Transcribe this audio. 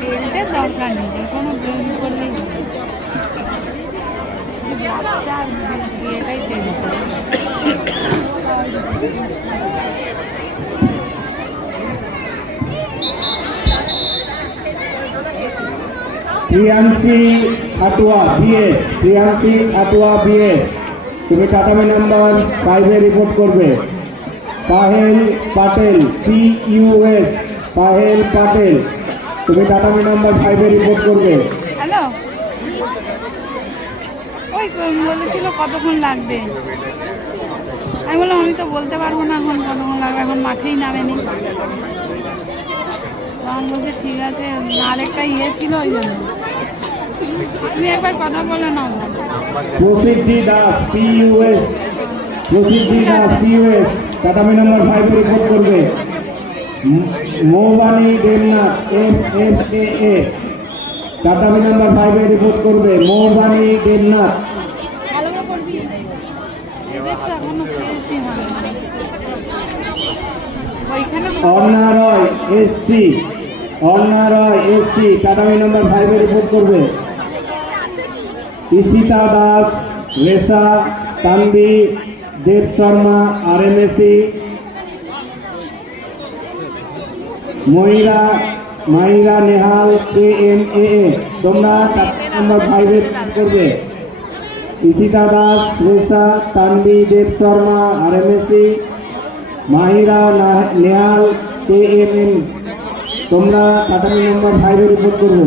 বেল্টের দরকার নেই, যে কোনো বেল্ট করলেই বিয়েটাই চেঞ্জ করে। প্রিয়াংশী আটুয়া বিএস, প্রিয়াংশী আটুয়া বিএস, তুমি টাটামি নাম্বার 5-এ রিপোর্ট করবে। পাহেল পাটেল PUS, পাহেল পাটেল, তুমি টাটামি নাম্বার 5-এ রিপোর্ট করবে। হ্যালো, ওই বলেছিল কতক্ষণ লাগবে, আমি বললাম আমি তো বলতে পারবো না এখন কতক্ষণ লাগবে, এখন মাঠেই নামেনি। তখন বলছে ঠিক আছে, আরেকটা ছিল ওই জন্য। তুমি একবার কথা বলে নাও। প্রসিদ্ধি দাস PUS, প্রসিদ্ধি দাস PUS, টাটামি নাম্বার 5-এ রিপোর্ট করবে। মৌবানী দেবনাথ FFAA, টাটামি নাম্বার 5-এ রিপোর্ট করবে। মৌবানী দেবনাথ। অর্ণা রয় SC, অর্ণা রয় SC, টাটামি নাম্বার 5-এ রিপোর্ট করবে। ঈশিতা দাস রেসা তানবি দেব শর্মা RMSC। মাইরা নেহাল KMAA, তোমরা টাটামি নাম্বার 5-এ রিপোর্ট করবে। ঈশিতা দাস রেসা তানবি দেব শর্মা RMSC, মাহিরা নেহাল KMN, তোমরা টাটামি নাম্বার 5-এ রিপোর্ট করবে।